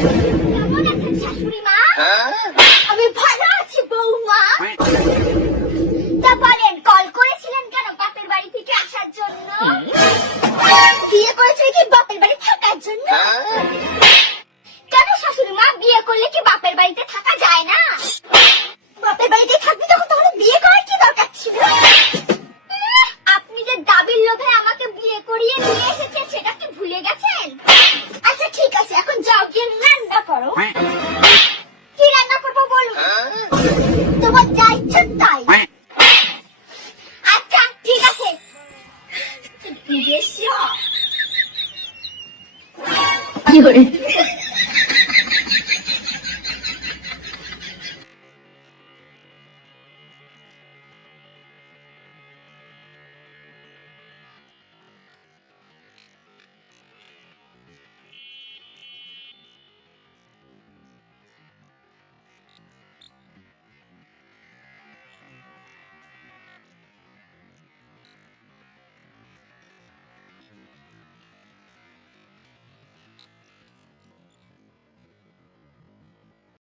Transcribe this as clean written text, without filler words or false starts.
কেমন আছেন শাশুড়ি মা? আমি ভালো আছি বৌমা। তা বলেন, কল করেছিলেন কেন বাপের বাড়ি থেকে আসার জন্য? বিয়ে করেছে কি বাপের বাড়ি থাকার জন্য? কেন শাশুড়ি মা, বিয়ে করলে কি বাপের বাড়িতে থাকা যায় না? বাপের বাড়িতে থাকবি তখন তাহলে বিয়ে করার কি দরকার ছিল? আপনি যে দাবির লোভে আমাকে বিয়ে করিয়ে নিয়ে এসেছেন সেটা কি ভুলে গেছেন? আচ্ছা ঠিক আছে, এখন যাও গিয়ে রান্না করো। কি রান্না করবো বলুন? তোমার যা ইচ্ছা তাই। আচ্ছা ঠিক আছে। কি